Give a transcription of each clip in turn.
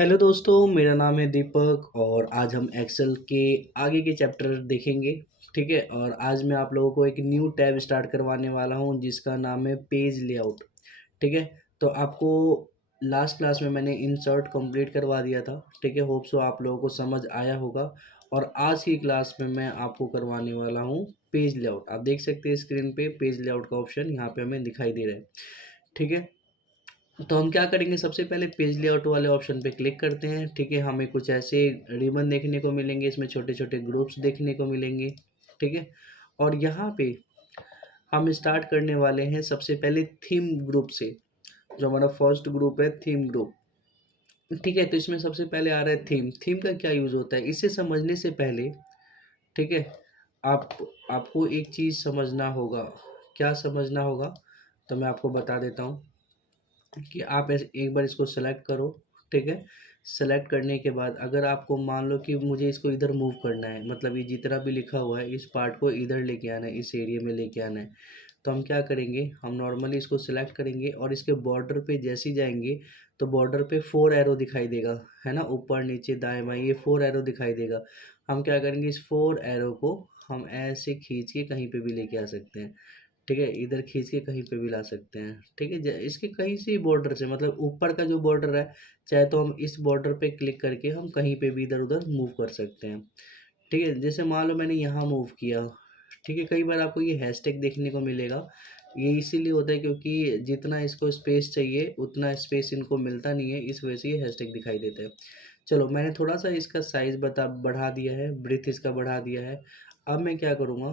Hello दोस्तों, मेरा नाम है दीपक और आज हम एक्सेल के आगे के चैप्टर देखेंगे। ठीक है। और आज मैं आप लोगों को एक न्यू टैब स्टार्ट करवाने वाला हूं जिसका नाम है पेज लेआउट। ठीक है। तो आपको लास्ट क्लास में मैंने इंसर्ट कंप्लीट करवा दिया था। ठीक है, होप सो आप लोगों को समझ आया होगा। और आज की क्लास में मैं आपको करवाने वाला हूँ पेज लेआउट। आप देख सकते हैं स्क्रीन पे पेज लेआउट का ऑप्शन यहाँ पे हमें दिखाई दे रहा है। ठीक है। तो हम क्या करेंगे, सबसे पहले पेज लेआउट वाले ऑप्शन पे क्लिक करते हैं। ठीक है, हमें कुछ ऐसे रिबन देखने को मिलेंगे, इसमें छोटे छोटे ग्रुप्स देखने को मिलेंगे। ठीक है। और यहाँ पे हम स्टार्ट करने वाले हैं सबसे पहले थीम ग्रुप से। जो हमारा फर्स्ट ग्रुप है थीम ग्रुप। ठीक है। तो इसमें सबसे पहले आ रहा है थीम। थीम का क्या यूज़ होता है इसे समझने से पहले, ठीक है, आप आपको एक चीज़ समझना होगा। क्या समझना होगा, तो मैं आपको बता देता हूँ कि आप एक बार इसको सेलेक्ट करो। ठीक है। सेलेक्ट करने के बाद अगर आपको मान लो कि मुझे इसको इधर मूव करना है, मतलब ये जितना भी लिखा हुआ है इस पार्ट को इधर लेके आना है, इस एरिया में लेके आना है। तो हम क्या करेंगे, हम नॉर्मली इसको सिलेक्ट करेंगे और इसके बॉर्डर पे जैसे ही जाएंगे तो बॉर्डर पे 4 एरो दिखाई देगा, है ना, ऊपर नीचे दाएं बाएं ये 4 एरो दिखाई देगा। हम क्या करेंगे, इस 4 एरो को हम ऐसे खींच के कहीं पे भी लेके आ सकते हैं। ठीक है, इधर खींच के कहीं पे भी ला सकते हैं। ठीक है, इसके कहीं से बॉर्डर से, मतलब ऊपर का जो बॉर्डर है, चाहे तो हम इस बॉर्डर पे क्लिक करके हम कहीं पे भी इधर उधर मूव कर सकते हैं। ठीक है, जैसे मान लो मैंने यहाँ मूव किया। ठीक है, कई बार आपको ये हैशटैग देखने को मिलेगा। ये इसीलिए होता है क्योंकि जितना इसको स्पेस चाहिए उतना स्पेस इनको मिलता नहीं है, इस वजह से ये हैशटैग दिखाई देता है। चलो, मैंने थोड़ा सा इसका साइज बढ़ा दिया है, ब्रीथ इसका बढ़ा दिया है। अब मैं क्या करूँगा,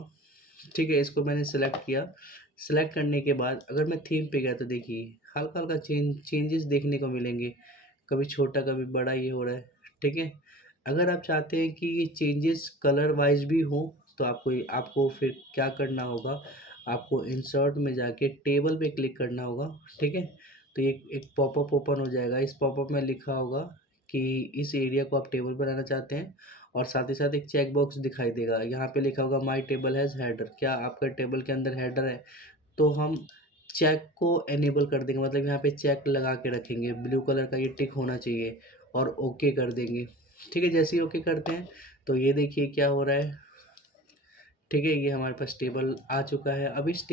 ठीक है, इसको मैंने सेलेक्ट किया। सेलेक्ट करने के बाद अगर मैं थीम पे गया तो देखिए हल्का हल्का चेंजेस देखने को मिलेंगे, कभी छोटा कभी बड़ा ये हो रहा है। ठीक है। अगर आप चाहते हैं कि ये चेंजेस कलर वाइज भी हो तो आपको फिर क्या करना होगा, आपको इंसर्ट में जाके टेबल पे क्लिक करना होगा। ठीक है। तो ये एक पॉपअप ओपन हो जाएगा, इस पॉपअप में लिखा होगा कि इस एरिया को आप टेबल बनाना चाहते हैं। और साथ ही साथ एक चेक बॉक्स दिखाई देगा, यहाँ पे लिखा होगा माई टेबल हैज़ हेडर। क्या आपका टेबल के अंदर हेडर है, तो हम चेक को एनेबल कर देंगे, मतलब यहाँ पे चेक लगा के रखेंगे, ब्लू कलर का ये टिक होना चाहिए और ओके कर देंगे। ठीक है, जैसे ही ओके करते हैं तो ये देखिए क्या हो रहा है। ठीक है, ये हमारे पास टेबल आ चुका है। अब इस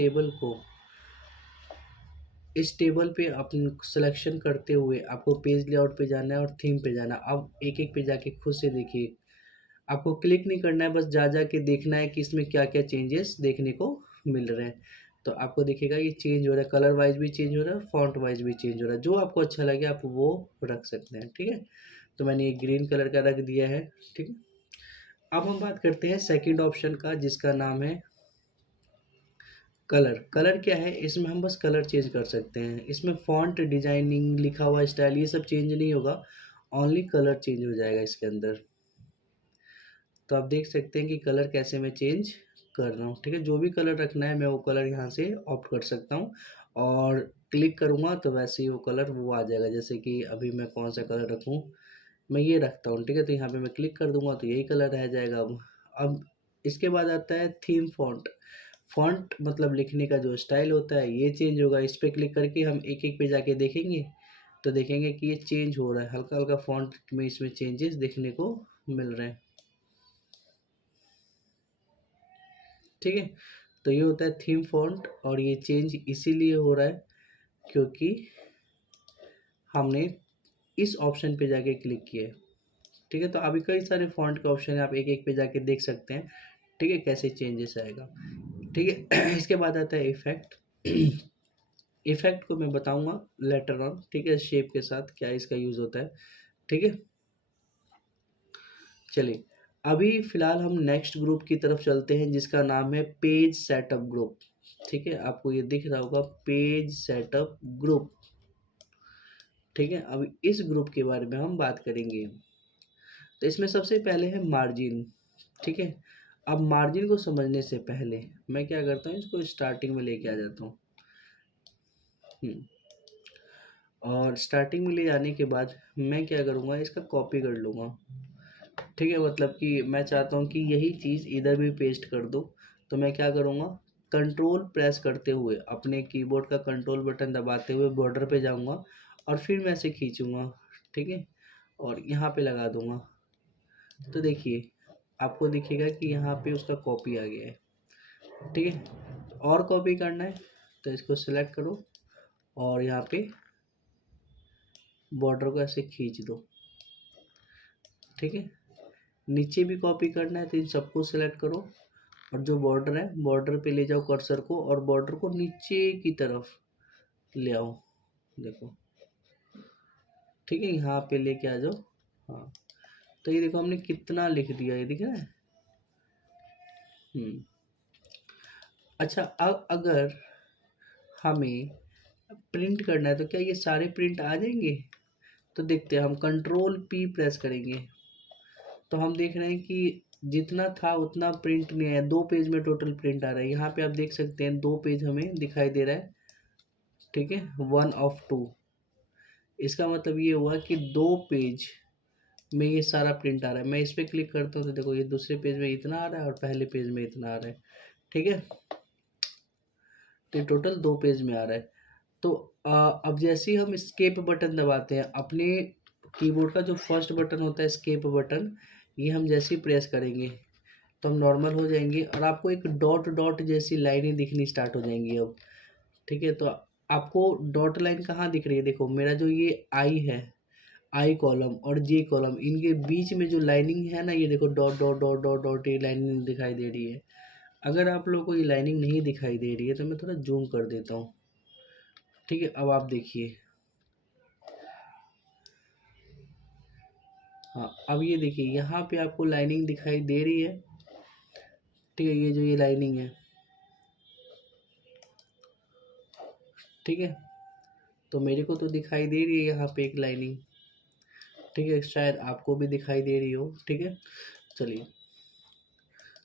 टेबल पे अपन सिलेक्शन करते हुए आपको पेज लेआउट पे जाना है और थीम पे जाना है। अब एक एक पे जाके खुद से देखिए, आपको क्लिक नहीं करना है, बस जा जा के देखना है कि इसमें क्या क्या चेंजेस देखने को मिल रहे हैं। तो आपको दिखेगा ये चेंज हो रहा है, कलर वाइज भी चेंज हो रहा है, फॉन्ट वाइज भी चेंज हो रहा है। जो आपको अच्छा लगे आप वो रख सकते हैं। ठीक है। तो मैंने ये ग्रीन कलर का रख दिया है। ठीक है। अब हम बात करते हैं सेकंड ऑप्शन का जिसका नाम है कलर। कलर क्या है, इसमें हम बस कलर चेंज कर सकते हैं। इसमें फॉन्ट डिजाइनिंग लिखा हुआ स्टाइल ये सब चेंज नहीं होगा, ओनली कलर चेंज हो जाएगा इसके अंदर। तो आप देख सकते हैं कि कलर कैसे मैं चेंज कर रहा हूँ। ठीक है, जो भी कलर रखना है मैं वो कलर यहाँ से ऑप्ट कर सकता हूँ और क्लिक करूँगा तो वैसे ही वो कलर वो आ जाएगा। जैसे कि अभी मैं कौन सा कलर रखूँ, मैं ये रखता हूँ। ठीक है, तो यहाँ पे मैं क्लिक कर दूंगा तो यही कलर रह जाएगा। अब इसके बाद आता है थीम फॉन्ट। फॉन्ट मतलब लिखने का जो स्टाइल होता है ये चेंज होगा। इस पर क्लिक करके हम एक एक पे जाके देखेंगे तो देखेंगे कि ये चेंज हो रहा है, हल्का हल्का फॉन्ट में इसमें चेंजेस देखने को मिल रहे हैं। ठीक है। तो ये होता है थीम फॉन्ट और ये चेंज इसीलिए हो रहा है क्योंकि हमने इस ऑप्शन पे जाके क्लिक किया है। ठीक है, तो अभी कई सारे फॉन्ट के ऑप्शन है, आप एक एक पे जाके देख सकते हैं। ठीक है, कैसे चेंजेस आएगा। ठीक है। इसके बाद आता है इफेक्ट। इफेक्ट को मैं बताऊंगा लेटर ऑन। ठीक है, शेप के साथ क्या इसका यूज होता है। ठीक है। चलिए, अभी फिलहाल हम नेक्स्ट ग्रुप की तरफ चलते हैं जिसका नाम है पेज सेटअप ग्रुप। ठीक है, आपको ये दिख रहा होगा पेज सेटअप ग्रुप। ठीक है, अब इस ग्रुप के बारे में हम बात करेंगे। तो इसमें सबसे पहले है मार्जिन। ठीक है। अब मार्जिन को समझने से पहले मैं क्या करता हूँ, इसको स्टार्टिंग में लेके आ जाता हूँ। और स्टार्टिंग में ले जाने के बाद मैं क्या करूँगा, इसका कॉपी कर लूँगा। ठीक है, मतलब कि मैं चाहता हूँ कि यही चीज़ इधर भी पेस्ट कर दूँ। तो मैं क्या करूँगा, कंट्रोल प्रेस करते हुए अपने कीबोर्ड का कंट्रोल बटन दबाते हुए बॉर्डर पे जाऊँगा और फिर मैं इसे खींचूँगा। ठीक है। और यहाँ पे लगा दूंगा। तो देखिए आपको दिखेगा कि यहाँ पे उसका कॉपी आ गया है। ठीक है, और कॉपी करना है तो इसको सिलेक्ट करो और यहाँ पे बॉर्डर को ऐसे खींच दो। ठीक है, नीचे भी कॉपी करना है तो इन सबको सिलेक्ट करो और जो बॉर्डर है बॉर्डर पे ले जाओ कर्सर को और बॉर्डर को नीचे की तरफ ले आओ। देखो ठीक है, यहाँ पे लेके आ जाओ। हाँ, तो ये देखो हमने कितना लिख दिया, ये दिख रहा है। अच्छा, अब अगर हमें प्रिंट करना है तो क्या ये सारे प्रिंट आ जाएंगे? तो देखते हैं, हम कंट्रोल पी प्रेस करेंगे तो हम देख रहे हैं कि जितना था उतना प्रिंट नहीं आया। 2 पेज में टोटल प्रिंट आ रहा है। यहाँ पे आप देख सकते हैं 2 पेज हमें दिखाई दे रहा है। ठीक है, 1 ऑफ 2। इसका मतलब ये हुआ कि 2 पेज में ये सारा प्रिंट आ रहा है। मैं इस पर क्लिक करता हूँ तो देखो ये दूसरे पेज में इतना आ रहा है और पहले पेज में इतना आ रहा है। ठीक है, तो टोटल 2 पेज में आ रहा है। तो अब जैसे ही हम एस्केप बटन दबाते हैं, अपने कीबोर्ड का जो फर्स्ट बटन होता है एस्केप बटन, ये हम जैसे ही प्रेस करेंगे तो हम नॉर्मल हो जाएंगे और आपको एक डॉट डॉट जैसी लाइनें दिखनी स्टार्ट हो जाएंगी अब। ठीक है, तो आपको डॉट लाइन कहाँ दिख रही है? देखो मेरा जो ये आई है, आई कॉलम और जे कॉलम, इनके बीच में जो लाइनिंग है ना, ये देखो dot dot dot dot dot ये लाइनिंग दिखाई दे रही है। अगर आप लोगों को ये लाइनिंग नहीं दिखाई दे रही है तो मैं थोड़ा जूम कर देता हूँ। ठीक है, अब आप देखिए। हाँ, अब ये देखिए यहाँ पे आपको लाइनिंग दिखाई दे रही है। ठीक है, ये जो ये लाइनिंग है। ठीक है, तो मेरे को तो दिखाई दे रही है यहाँ पे एक लाइनिंग। ठीक है, शायद आपको भी दिखाई दे रही हो। ठीक है, चलिए।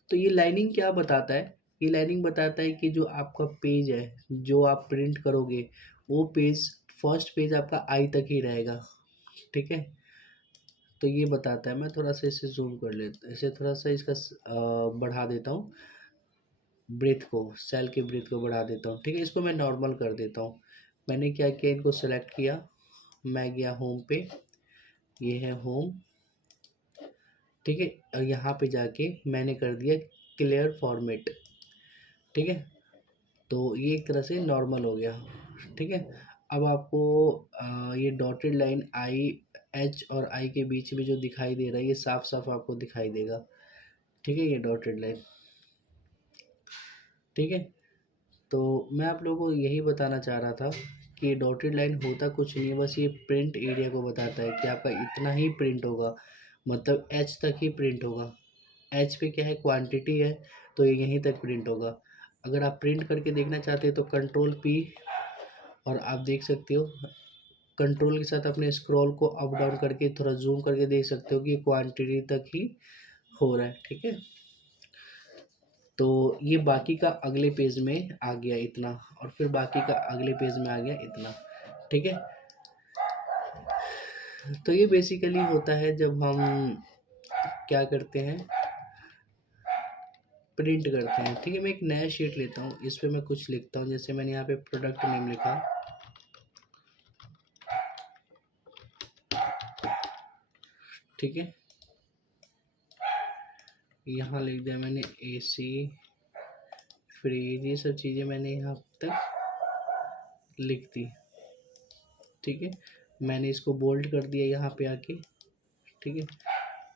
तो ये लाइनिंग क्या बताता है? ये लाइनिंग बताता है कि जो आपका पेज है, जो आप प्रिंट करोगे, वो पेज, फर्स्ट पेज आपका आई तक ही रहेगा। ठीक है, तो ये बताता है। मैं थोड़ा सा इसे जूम कर लेता, इसे थोड़ा सा इसका बढ़ा देता हूँ, ब्रेथ को, सेल के ब्रेथ को बढ़ा देता हूँ। ठीक है, इसको मैं नॉर्मल कर देता हूँ। मैंने क्या किया, इनको सेलेक्ट किया, मैं गया होम पे, ये है होम। ठीक है, और यहाँ पे जाके मैंने कर दिया क्लियर फॉर्मेट। ठीक है, तो ये एक तरह से नॉर्मल हो गया। ठीक है, अब आपको ये डॉटेड लाइन आई, एच और आई के बीच में जो दिखाई दे रहा है, ये साफ साफ आपको दिखाई देगा। ठीक है, ये डॉटेड लाइन। ठीक है, तो मैं आप लोगों को यही बताना चाह रहा था कि ये डॉटेड लाइन होता कुछ नहीं है, बस ये प्रिंट एरिया को बताता है कि आपका इतना ही प्रिंट होगा, मतलब एच तक ही प्रिंट होगा। एच पे क्या है, क्वांटिटी है, तो ये यहीं तक प्रिंट होगा। अगर आप प्रिंट करके देखना चाहते हैं तो कंट्रोल पी, और आप देख सकते हो कंट्रोल के साथ अपने स्क्रॉल को अप डाउन करके थोड़ा जूम करके देख सकते हो कि क्वांटिटी तक ही हो रहा है। ठीक है, तो ये बाकी का अगले पेज में आ गया इतना, और फिर बाकी का अगले पेज में आ गया इतना। ठीक है, तो ये बेसिकली होता है जब हम क्या करते हैं, प्रिंट करते हैं। ठीक है, मैं एक नया शीट लेता हूँ, इस पर मैं कुछ लिखता हूँ। जैसे मैंने यहाँ पे प्रोडक्ट नेम लिखा। ठीक है, यहाँ लिख दिया मैंने एसी, फ्रिज, ये सब चीज़ें मैंने यहाँ तक लिख दी। ठीक है, मैंने इसको बोल्ड कर दिया यहाँ पे आके। ठीक है,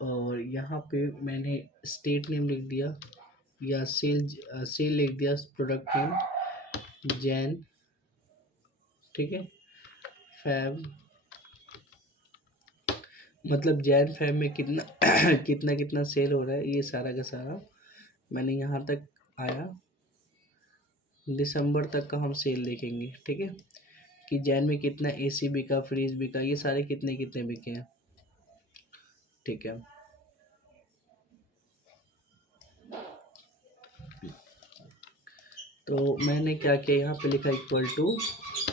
और यहाँ पे मैंने स्टेट नेम लिख दिया, या सेल लिख दिया, प्रोडक्ट नेम जैन। ठीक है, फैब, मतलब जैन फैब में कितना कितना कितना सेल हो रहा है, ये सारा का सारा मैंने यहाँ तक आया। दिसंबर तक का हम सेल देखेंगे। ठीक है, कि जैन में कितना एसी बिका, फ्रीज बिका, ये सारे कितने कितने बिके हैं। ठीक है, तो मैंने क्या किया, यहाँ पे लिखा इक्वल टू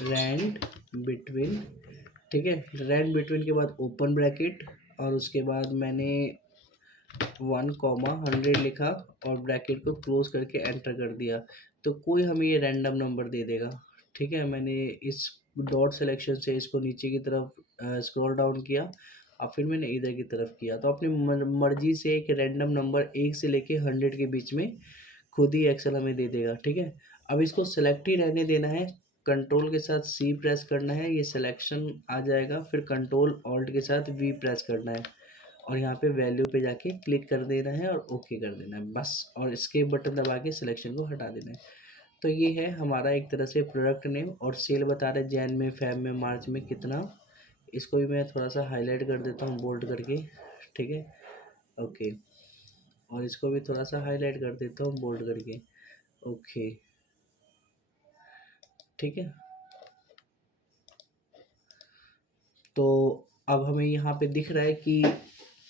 रैंड बिटवीन। ठीक है, रैंड बिटवीन के बाद ओपन ब्रैकेट, और उसके बाद मैंने 1,100 लिखा और ब्रैकेट को क्लोज करके एंटर कर दिया। तो कोई हमें ये रैंडम नंबर दे देगा। ठीक है, मैंने इस डॉट सिलेक्शन से इसको नीचे की तरफ स्क्रॉल डाउन किया अब फिर मैंने इधर की तरफ किया, तो अपनी मर्जी से एक रैंडम नंबर 1 से लेके 100 के बीच में खुद ही एक्सेल हमें दे देगा। ठीक है, अब इसको सेलेक्ट ही रहने देना है, कंट्रोल के साथ सी प्रेस करना है, ये सिलेक्शन आ जाएगा, फिर कंट्रोल ऑल्ट के साथ वी प्रेस करना है और यहाँ पे वैल्यू पे जाके क्लिक कर देना है और ओके कर देना है बस, और इसके बटन दबा के सिलेक्शन को हटा देना है। तो ये है हमारा एक तरह से प्रोडक्ट नेम, और सेल बता रहे जैन में, फेब में, मार्च में कितना। इसको भी मैं थोड़ा सा हाईलाइट कर देता हूँ बोल्ड करके। ठीक है, ओके, और इसको भी थोड़ा सा हाईलाइट कर देता हूँ बोल्ड करके। ओके, ठीक है, तो अब हमें यहाँ पे दिख रहा है कि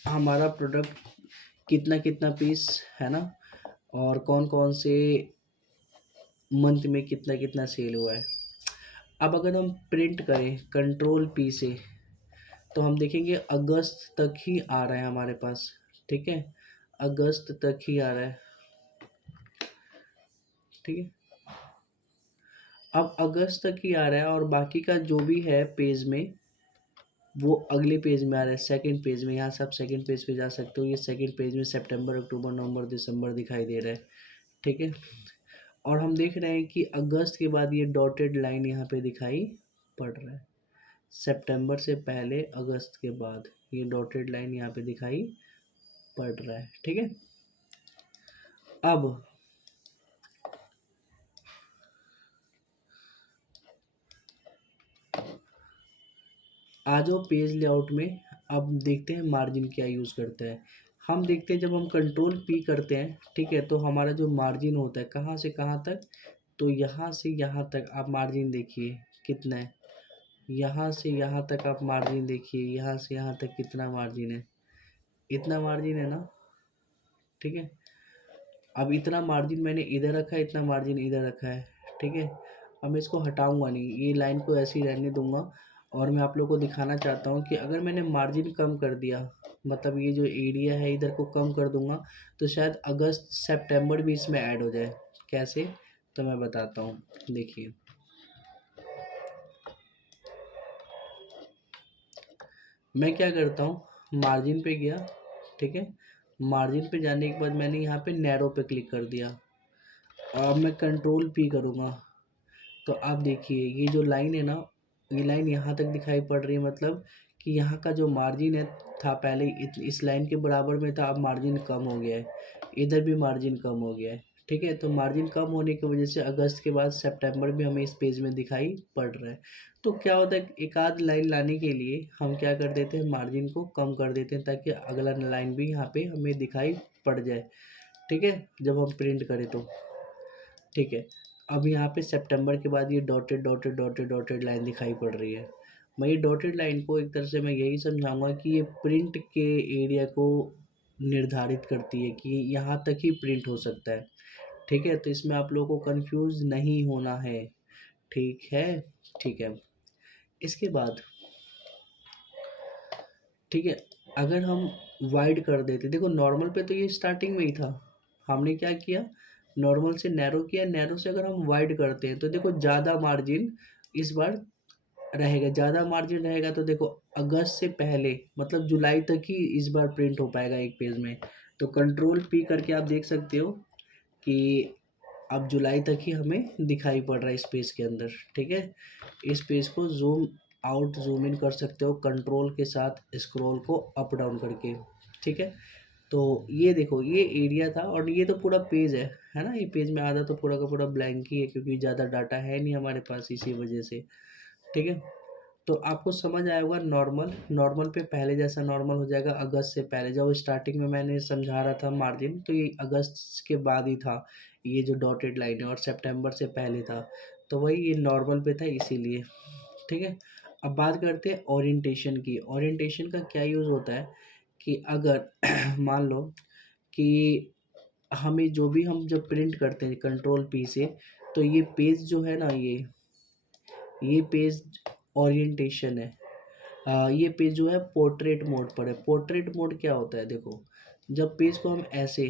हमारा प्रोडक्ट कितना कितना पीस है ना, और कौन कौन से मंथ में कितना कितना सेल हुआ है। अब अगर हम प्रिंट करें कंट्रोल पी से, तो हम देखेंगे अगस्त तक ही आ रहा है हमारे पास। ठीक है, अगस्त तक ही आ रहा है। ठीक है, अब अगस्त तक ही आ रहा है, और बाकी का जो भी है पेज में वो अगले पेज में आ रहा है, सेकंड पेज में। यहाँ से आप सेकंड पेज पे जा सकते हो, ये सेकंड पेज में सितंबर, अक्टूबर, नवंबर, दिसंबर दिखाई दे रहा है। ठीक है, और हम देख रहे हैं कि अगस्त के बाद ये डॉटेड लाइन यहाँ पे दिखाई पड़ रहा है, सितंबर से पहले अगस्त के बाद ये डॉटेड लाइन यहाँ पे दिखाई पड़ रहा है। ठीक है, अब आ जाओ पेज लेआउट में। अब देखते हैं मार्जिन क्या यूज़ करता है। हम देखते हैं जब हम कंट्रोल पी करते हैं, ठीक है, तो हमारा जो मार्जिन होता है कहाँ से कहाँ तक, तो यहाँ से यहाँ तक आप मार्जिन देखिए कितना है, यहाँ से यहाँ तक आप मार्जिन देखिए, यहाँ से यहाँ तक कितना मार्जिन है, इतना मार्जिन है ना। ठीक है, अब इतना मार्जिन मैंने इधर रखा है, इतना मार्जिन इधर रखा है। ठीक है, अब मैं इसको हटाऊंगा नहीं, ये लाइन को ऐसे ही रहने दूंगा, और मैं आप लोगों को दिखाना चाहता हूँ कि अगर मैंने मार्जिन कम कर दिया, मतलब ये जो एरिया है इधर को कम कर दूंगा, तो शायद अगस्त सितंबर भी इसमें ऐड हो जाए। कैसे, तो मैं बताता हूँ, देखिए। मैं क्या करता हूँ, मार्जिन पे गया। ठीक है, मार्जिन पे जाने के बाद मैंने यहाँ पे नैरो पे क्लिक कर दिया, और अब मैं कंट्रोल पी करूँगा, तो आप देखिए ये जो लाइन है ना, ये लाइन यहाँ तक दिखाई पड़ रही है, मतलब कि यहाँ का जो मार्जिन है था पहले इस लाइन के बराबर में था, अब मार्जिन कम हो गया है, इधर भी मार्जिन कम हो गया है। ठीक है, तो मार्जिन कम होने की वजह से अगस्त के बाद सितंबर भी हमें इस पेज में दिखाई पड़ रहा है। तो क्या होता है, एक आध लाइन लाने के लिए हम क्या कर देते हैं, मार्जिन को कम कर देते हैं, ताकि अगला लाइन भी यहाँ पे हमें दिखाई पड़ जाए। ठीक है, जब हम प्रिंट करें तो। ठीक है, अब यहाँ पे सितंबर के बाद ये dotted dotted dotted dotted line दिखाई पड़ रही है। मैं ये डॉटेड लाइन को एक तरह से मैं यही समझाऊंगा कि ये प्रिंट के एरिया को निर्धारित करती है कि यहाँ तक ही प्रिंट हो सकता है। ठीक है, तो इसमें आप लोगों को कंफ्यूज नहीं होना है। ठीक है, ठीक है, इसके बाद ठीक है, अगर हम वाइड कर देते, देखो नॉर्मल पे तो ये स्टार्टिंग में ही था, हमने क्या किया, नॉर्मल से नैरो किया, नैरो से अगर हम वाइड करते हैं तो देखो ज़्यादा मार्जिन इस बार रहेगा, ज़्यादा मार्जिन रहेगा, तो देखो अगस्त से पहले मतलब जुलाई तक ही इस बार प्रिंट हो पाएगा एक पेज में। तो कंट्रोल पी करके आप देख सकते हो कि अब जुलाई तक ही हमें दिखाई पड़ रहा है इस पेज के अंदर। ठीक है, इस पेज को जूम आउट जूम इन कर सकते हो कंट्रोल के साथ, स्क्रॉल को अप डाउन करके। ठीक है, तो ये देखो ये एरिया था, और ये तो पूरा पेज है ना, ये पेज में आधा तो पूरा का पूरा ब्लैंक ही है, क्योंकि ज़्यादा डाटा है नहीं हमारे पास इसी वजह से। ठीक है, तो आपको समझ आया होगा, नॉर्मल नॉर्मल पे पहले जैसा नॉर्मल हो जाएगा अगस्त से पहले। जब स्टार्टिंग में मैंने समझा रहा था मार्जिन, तो ये अगस्त के बाद ही था, ये जो डॉटेड लाइन है, और सितंबर से पहले था, तो वही ये नॉर्मल पे था इसीलिए। ठीक है, अब बात करते हैं ओरिएंटेशन की। ओरिएंटेशन का क्या यूज़ होता है कि अगर मान लो कि हमें जो भी हम जब प्रिंट करते हैं कंट्रोल पी से, तो ये पेज जो है ना, ये पेज ओरिएंटेशन है। ये पेज जो है पोर्ट्रेट मोड पर है। पोर्ट्रेट मोड क्या होता है, देखो जब पेज को हम ऐसे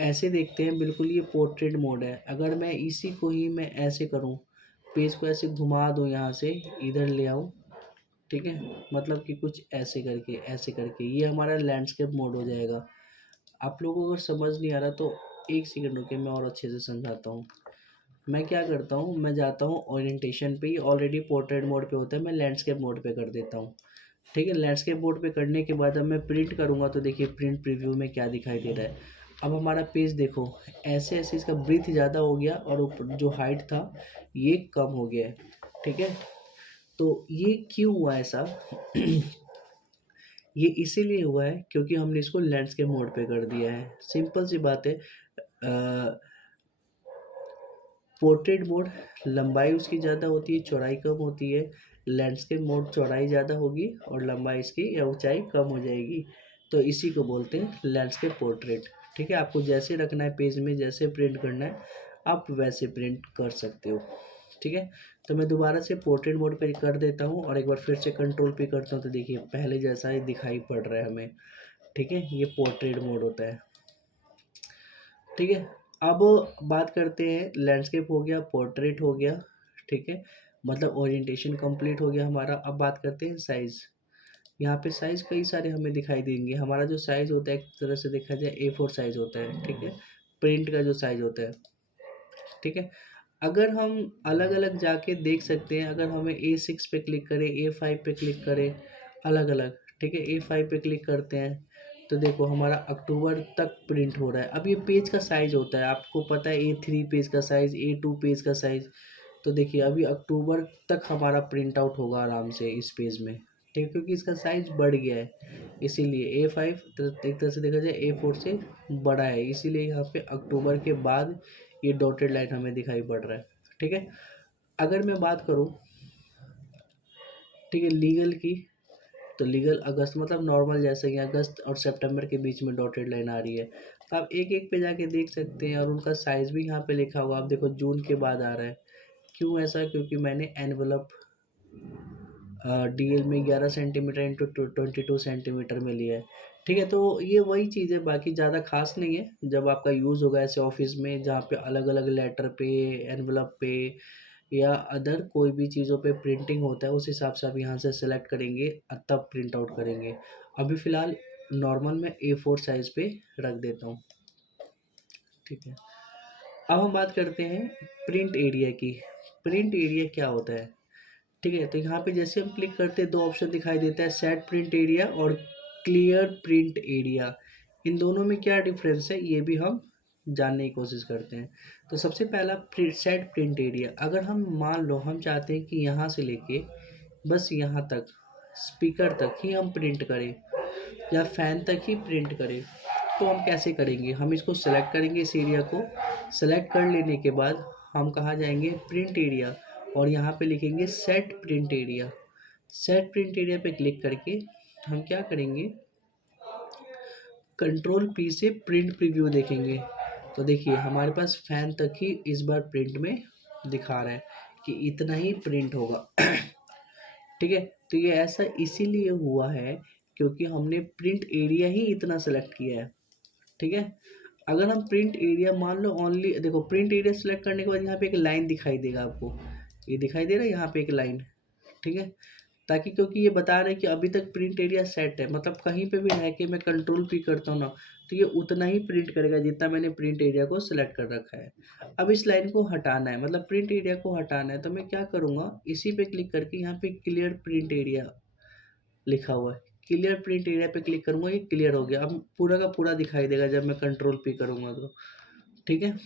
ऐसे देखते हैं, बिल्कुल ये पोर्ट्रेट मोड है। अगर मैं इसी को ही मैं ऐसे करूं, पेज को ऐसे घुमा दूं, यहाँ से इधर ले आऊं, ठीक है, मतलब कि कुछ ऐसे करके ये हमारा लैंडस्केप मोड हो जाएगा। आप लोगों को अगर समझ नहीं आ रहा तो एक सेकंड रुकिए, मैं और अच्छे से समझाता हूँ। मैं क्या करता हूँ, मैं जाता हूँ ओरिएंटेशन पे, ही ऑलरेडी पोर्ट्रेट मोड पे होता है, मैं लैंडस्केप मोड पे कर देता हूँ। ठीक है, लैंडस्केप मोड पे करने के बाद अब मैं प्रिंट करूँगा तो देखिए प्रिंट प्रीव्यू में क्या दिखाई दे रहा है। अब हमारा पेज देखो, ऐसे ऐसे इसका ब्रीथ ज़्यादा हो गया और ऊपर जो हाइट था ये कम हो गया है। ठीक है, तो ये क्यों हुआ ऐसा? ये इसीलिए हुआ है क्योंकि हमने इसको लैंडस्केप मोड पे कर दिया है। सिंपल सी बात है। पोर्ट्रेट मोड लंबाई उसकी ज़्यादा होती है, चौड़ाई कम होती है। लैंडस्केप मोड चौड़ाई ज़्यादा होगी और लंबाई इसकी या ऊंचाई कम हो जाएगी। तो इसी को बोलते हैं लैंडस्केप पोर्ट्रेट। ठीक है, आपको जैसे रखना है पेज में, जैसे प्रिंट करना है आप वैसे प्रिंट कर सकते हो। ठीक है, तो मैं दोबारा से पोर्ट्रेट मोड पे कर देता हूँ और एक बार फिर से कंट्रोल पे करता हूँ तो देखिए पहले जैसा ही दिखाई पड़ रहा है हमें। ठीक है, ये पोर्ट्रेट मोड होता है। ठीक है, अब बात करते हैं, लैंडस्केप हो गया, पोर्ट्रेट हो गया। ठीक है, मतलब ओरिएंटेशन कंप्लीट हो गया हमारा। अब बात करते हैं साइज। यहाँ पे साइज कई सारे हमें दिखाई देंगे। हमारा जो साइज होता है एक तरह से देखा जाए A4 साइज होता है। ठीक है, प्रिंट का जो साइज होता है। ठीक है, अगर हम अलग अलग जाके देख सकते हैं, अगर हमें A6 पे क्लिक करें, A5 पे क्लिक करें, अलग अलग। ठीक है, A5 पे क्लिक करते हैं तो देखो हमारा अक्टूबर तक प्रिंट हो रहा है। अब ये पेज का साइज होता है, आपको पता है A3 पेज का साइज, A2 पेज का साइज। तो देखिए अभी अक्टूबर तक हमारा प्रिंट आउट होगा आराम से इस पेज में। ठीक है, क्योंकि इसका साइज बढ़ गया है, इसीलिए A5 एक तरह से देखा जाए A4 से बड़ा है, इसीलिए यहाँ पे अक्टूबर के बाद ये डॉटेड लाइन हमें दिखाई पड़ रहा है। ठीक है, अगर मैं बात करूँ, ठीक है, लीगल की, तो लीगल अगस्त, मतलब नॉर्मल जैसे कि अगस्त और सितंबर के बीच में डॉटेड लाइन आ रही है। तो आप एक एक पे जाके देख सकते हैं और उनका साइज भी यहाँ पे लिखा हुआ। आप देखो जून के बाद आ रहा है। क्यों ऐसा? क्योंकि मैंने एनवलप DL में 11 सेंटीमीटर इंटू 22 सेंटीमीटर में लिया है। ठीक है, तो ये वही चीज़ है, बाकी ज़्यादा खास नहीं है। जब आपका यूज़ होगा ऐसे ऑफिस में जहाँ पे अलग अलग लेटर पे, एनवलप पे या अदर कोई भी चीज़ों पे प्रिंटिंग होता है, उस हिसाब से आप यहाँ से सेलेक्ट करेंगे और तब प्रिंट आउट करेंगे। अभी फ़िलहाल नॉर्मल मैं A4 साइज़ पे रख देता हूँ। ठीक है, अब हम बात करते हैं प्रिंट एरिया की। प्रिंट एरिया क्या होता है? ठीक है, तो यहाँ पे जैसे हम क्लिक करते हैं दो ऑप्शन दिखाई देता है, सेट प्रिंट एरिया और क्लियर प्रिंट एरिया। इन दोनों में क्या डिफरेंस है ये भी हम जानने की कोशिश करते हैं। तो सबसे पहला सेट प्रिंट एरिया, अगर हम मान लो हम चाहते हैं कि यहाँ से लेके बस यहाँ तक स्पीकर तक ही हम प्रिंट करें या फैन तक ही प्रिंट करें, तो हम कैसे करेंगे? हम इसको सेलेक्ट करेंगे, इस एरिया को सेलेक्ट कर लेने के बाद हम कहाँ जाएंगे, प्रिंट एरिया, और यहाँ पे लिखेंगे set print area. Set print area पे क्लिक करके हम क्या करेंगे, कंट्रोल P से प्रिंट प्रीव्यू देखेंगे। तो देखिए हमारे पास फैन तक ही इस बार प्रिंट में दिखा रहा है कि इतना ही प्रिंट होगा। ठीक है, तो ये ऐसा इसीलिए हुआ है क्योंकि हमने प्रिंट एरिया ही इतना सेलेक्ट किया है। ठीक है, अगर हम प्रिंट एरिया मान लो ओनली, देखो प्रिंट एरिया सेलेक्ट करने के बाद यहाँ पे एक लाइन दिखाई देगा आपको, ये दिखाई दे रहा है यहाँ पे एक लाइन। ठीक है, ताकि क्योंकि ये बता रहे हैं कि अभी तक प्रिंट एरिया सेट है, मतलब कहीं पे भी है कि मैं कंट्रोल P करता हूँ ना, तो ये उतना ही प्रिंट करेगा जितना मैंने प्रिंट एरिया को सिलेक्ट कर रखा है। अब इस लाइन को हटाना है, मतलब प्रिंट एरिया को हटाना है, तो मैं क्या करूँगा, इसी पे क्लिक करके यहाँ पे क्लियर प्रिंट एरिया लिखा हुआ है, क्लियर प्रिंट एरिया पे क्लिक करूँगा, ये क्लियर हो गया। अब पूरा का पूरा दिखाई देगा जब मैं कंट्रोल P करूँगा तो। ठीक है,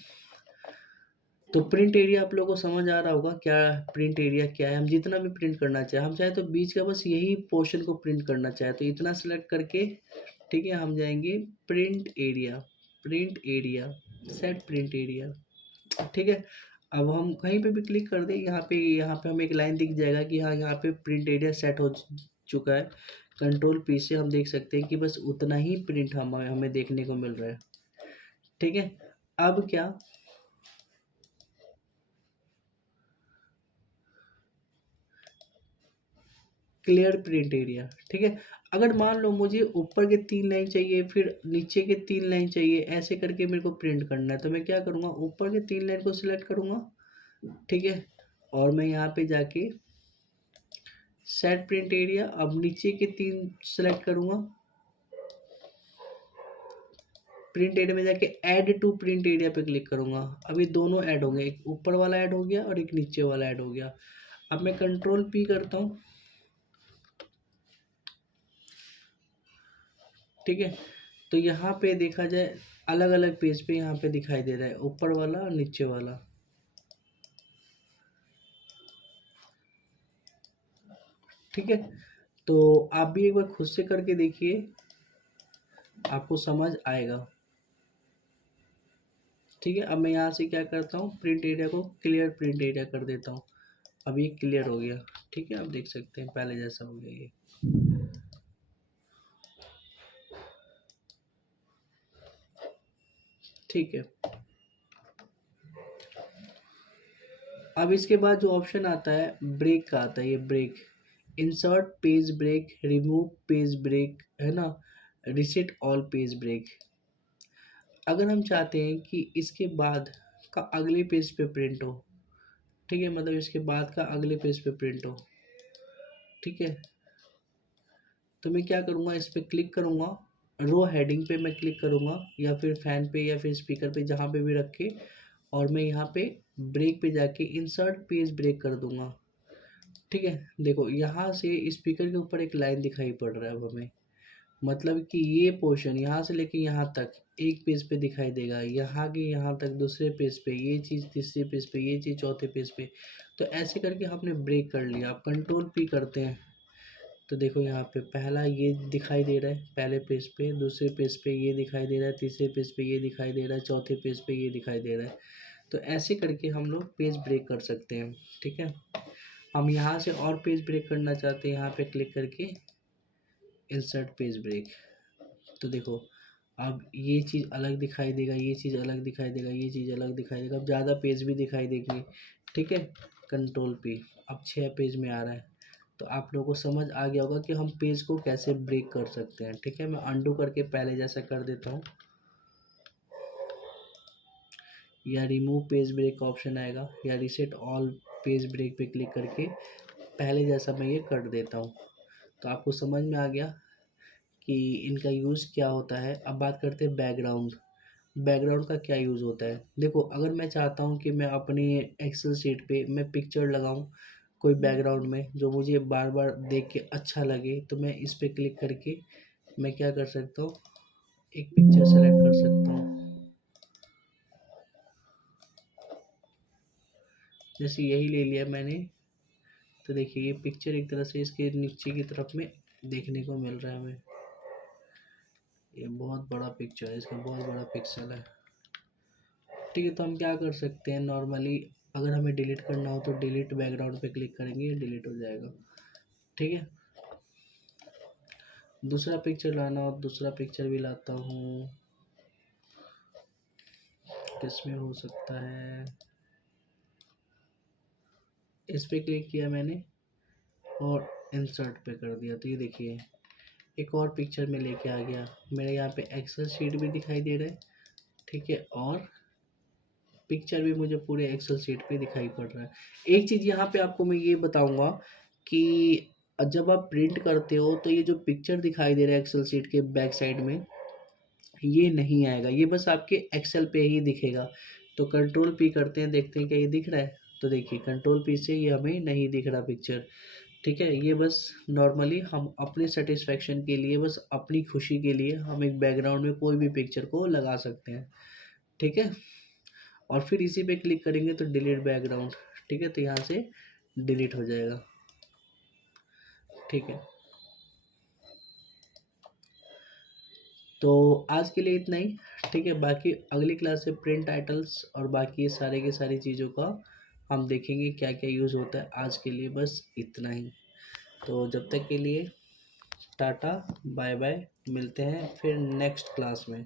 तो प्रिंट एरिया आप लोगों को समझ आ रहा होगा क्या, प्रिंट एरिया क्या है। हम जितना भी प्रिंट करना चाहे, हम चाहे तो बीच का बस यही पोर्शन को प्रिंट करना चाहे तो इतना सेलेक्ट करके, ठीक है, हम जाएंगे print area, print area, set print area. ठीक है, अब हम कहीं पे भी क्लिक कर दें, यहाँ पे हमें एक लाइन दिख जाएगा कि हाँ यहाँ पे प्रिंट एरिया सेट हो चुका है। कंट्रोल P से हम देख सकते हैं कि बस उतना ही प्रिंट हमें देखने को मिल रहा है। ठीक है, अब क्या, क्लियर प्रिंट एरिया। ठीक है, अगर मान लो मुझे ऊपर के 3 लाइन चाहिए, फिर नीचे के 3 लाइन चाहिए, ऐसे करके मेरे को प्रिंट करना है, तो मैं क्या करूँगा, ऊपर के 3 लाइन को सिलेक्ट करूँगा। ठीक है, और मैं यहाँ पे जाके सेट प्रिंट एरिया, अब नीचे के 3 सेलेक्ट करूँगा, प्रिंट एरिया में जाके ऐड टू प्रिंट एरिया पे क्लिक करूँगा। अब ये दोनों ऐड होंगे, एक ऊपर वाला ऐड हो गया और एक नीचे वाला ऐड हो गया। अब मैं कंट्रोल पी करता हूँ, ठीक है। तो यहाँ पे देखा जाए अलग अलग पेज पे यहाँ पे दिखाई दे रहा है, ऊपर वाला और नीचे वाला, ठीक है। तो आप भी एक बार खुद से करके देखिए, आपको समझ आएगा, ठीक है। अब मैं यहाँ से क्या करता हूँ, प्रिंट एरिया को क्लियर प्रिंट एरिया कर देता हूँ। अब ये क्लियर हो गया, ठीक है। आप देख सकते हैं पहले जैसा हो गया ये, ठीक है। अब इसके बाद जो ऑप्शन आता है ब्रेक का आता है, ये break, insert page break, remove page break, है ना, रिसेट ऑल पेज ब्रेक। अगर हम चाहते हैं कि इसके बाद का अगले पेज पे प्रिंट हो, ठीक है, मतलब इसके बाद का अगले पेज पे प्रिंट हो, ठीक है, तो मैं क्या करूँगा, इस पर क्लिक करूँगा, रो हेडिंग पे मैं क्लिक करूँगा या फिर फैन पे या फिर स्पीकर पे, जहाँ पे भी रख के, और मैं यहाँ पे ब्रेक पे जाके इंसर्ट पेज ब्रेक कर दूंगा, ठीक है। देखो यहाँ से स्पीकर के ऊपर एक लाइन दिखाई पड़ रहा है अब हमें, मतलब कि ये पोर्शन यहाँ से लेके यहाँ तक एक पेज पे दिखाई देगा, यहाँ के यहाँ तक दूसरे पेज पे, ये चीज़ तीसरे पेज पे, ये चीज़ चौथे पेज पे। तो ऐसे करके हमने ब्रेक कर लिया। आप कंट्रोल पी करते हैं तो देखो यहाँ पे पहला ये दिखाई दे रहा है पहले पेज पे, दूसरे पेज पे ये दिखाई दे रहा है, तीसरे पेज पे ये दिखाई दे रहा है, चौथे पेज पे ये दिखाई दे रहा है। तो ऐसे करके हम लोग पेज ब्रेक कर सकते हैं, ठीक है। हम यहाँ से और पेज ब्रेक करना चाहते हैं, यहाँ पे क्लिक करके इंसर्ट पेज ब्रेक। तो देखो अब ये चीज़ अलग दिखाई देगा, ये चीज़ अलग दिखाई देगा, ये चीज़ अलग दिखाई देगा, अब ज़्यादा पेज भी दिखाई देंगे, ठीक है। कंट्रोल पे अब 6 पेज में आ रहा है। तो आप लोगों को समझ आ गया होगा कि हम पेज को कैसे ब्रेक कर सकते हैं, ठीक है। मैं अंडू करके पहले जैसा कर देता हूँ, या रिमूव पेज ब्रेक का ऑप्शन आएगा, या रिसेट ऑल पेज ब्रेक पे क्लिक करके पहले जैसा मैं ये कर देता हूँ। तो आपको समझ में आ गया कि इनका यूज़ क्या होता है। अब बात करते हैं बैकग्राउंड। बैकग्राउंड का क्या यूज़ होता है। देखो अगर मैं चाहता हूँ कि मैं अपनी एक्सेल शीट पे मैं पिक्चर लगाऊँ कोई बैकग्राउंड में जो मुझे बार बार देख के अच्छा लगे, तो मैं इस पे क्लिक करके मैं क्या कर सकता हूँ, एक पिक्चर सेलेक्ट कर सकता हूँ। जैसे यही ले लिया मैंने, तो देखिए ये पिक्चर एक तरह से इसके नीचे की तरफ में देखने को मिल रहा है हमें। ये बहुत बड़ा पिक्चर है, इसका बहुत बड़ा पिक्सल है, ठीक है। तो हम क्या कर सकते हैं, नॉर्मली अगर हमें डिलीट करना हो तो डिलीट बैकग्राउंड पे क्लिक करेंगे, ये डिलीट हो जाएगा, ठीक है। दूसरा पिक्चर लाना हो, दूसरा पिक्चर भी लाता हूँ, किसमें हो सकता है, इस पे क्लिक किया मैंने और इंसर्ट पे कर दिया। तो ये देखिए एक और पिक्चर में लेके आ गया, मेरे यहाँ पे एक्सेल शीट भी दिखाई दे रहा है, ठीक है, और पिक्चर भी मुझे पूरे एक्सेल शीट पे दिखाई पड़ रहा है। एक चीज़ यहाँ पे आपको मैं ये बताऊंगा कि जब आप प्रिंट करते हो तो ये जो पिक्चर दिखाई दे रहा है एक्सेल शीट के बैक साइड में, ये नहीं आएगा, ये बस आपके एक्सेल पे ही दिखेगा। तो कंट्रोल पी करते हैं, देखते हैं क्या ये दिख रहा है। तो देखिए कंट्रोल पी से ये हमें नहीं दिख रहा पिक्चर, ठीक है। ये बस नॉर्मली हम अपने सेटिस्फेक्शन के लिए, बस अपनी खुशी के लिए हम एक बैकग्राउंड में कोई भी पिक्चर को लगा सकते हैं, ठीक है। और फिर इसी पे क्लिक करेंगे तो डिलीट बैकग्राउंड, ठीक है, तो यहाँ से डिलीट हो जाएगा, ठीक है। तो आज के लिए इतना ही, ठीक है। बाकी अगली क्लास से प्रिंट टाइटल्स और बाकी सारे के सारी चीज़ों का हम देखेंगे क्या क्या यूज़ होता है। आज के लिए बस इतना ही। तो जब तक के लिए टाटा बाय बाय, मिलते हैं फिर नेक्स्ट क्लास में।